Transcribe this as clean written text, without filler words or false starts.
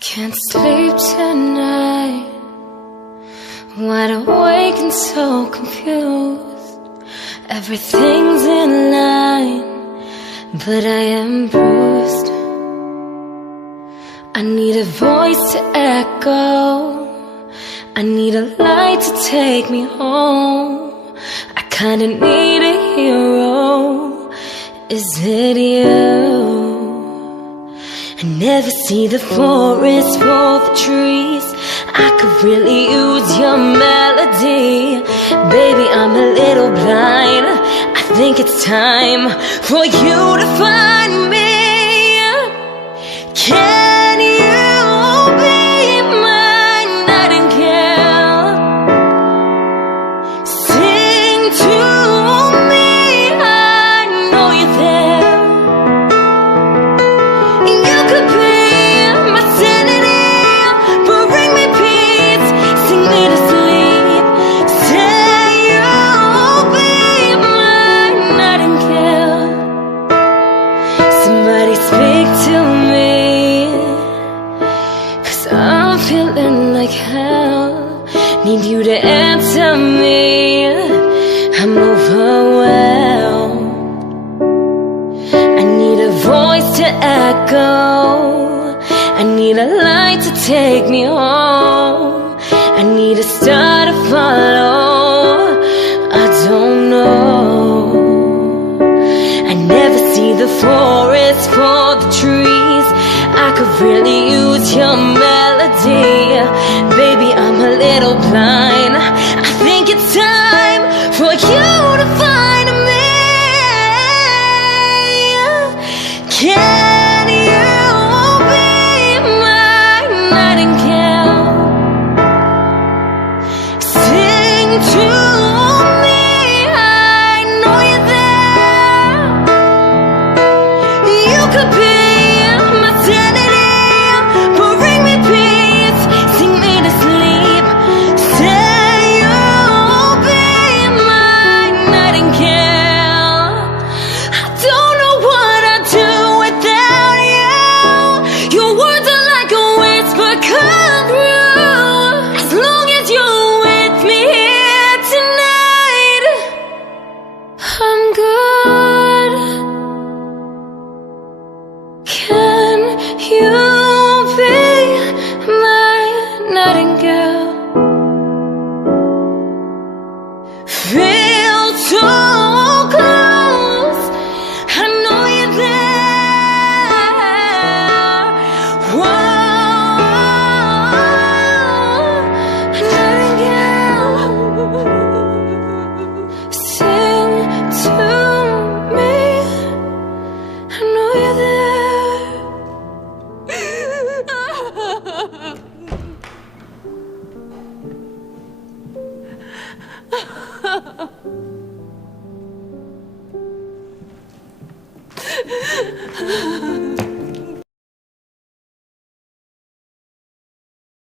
Can't sleep tonight, wide awake and so confused. Everything's in line, but I am bruised. I need a voice to echo, I need a light to take me home. I kinda need a hero, is it you? I never see the forest for the trees. I could really use your melody. Baby, I'm a little blind. I think it's time for you to find me. Can you be my nightingale? Sing to me, I know you're there. You could be my sanity, bring me peace, sing me to sleep. Say you'll be my nightingale. Somebody speak to me, 'cause I'm feeling like hell. Need you to answer me, I'm overwhelmed. I need a voice to echo, I need a light to take me home. I need a star to follow, I don't know. I never see the forest for the trees. I could really use your melody. Baby, I'm a little blind. I think it's time for you to find me. Can you be my nightingale? Sing to me, I know you're there. You could be my sanity, bring me peace, sing me to sleep. Say you'll be my nightingale. I don't know what I'd do without you. Your words are like a whisper come through. As long as you're with me here tonight, I'm good. Can you be my nightingale? Feel so close, I know you're there. Whoa, nightingale, sing to me, I know you're there.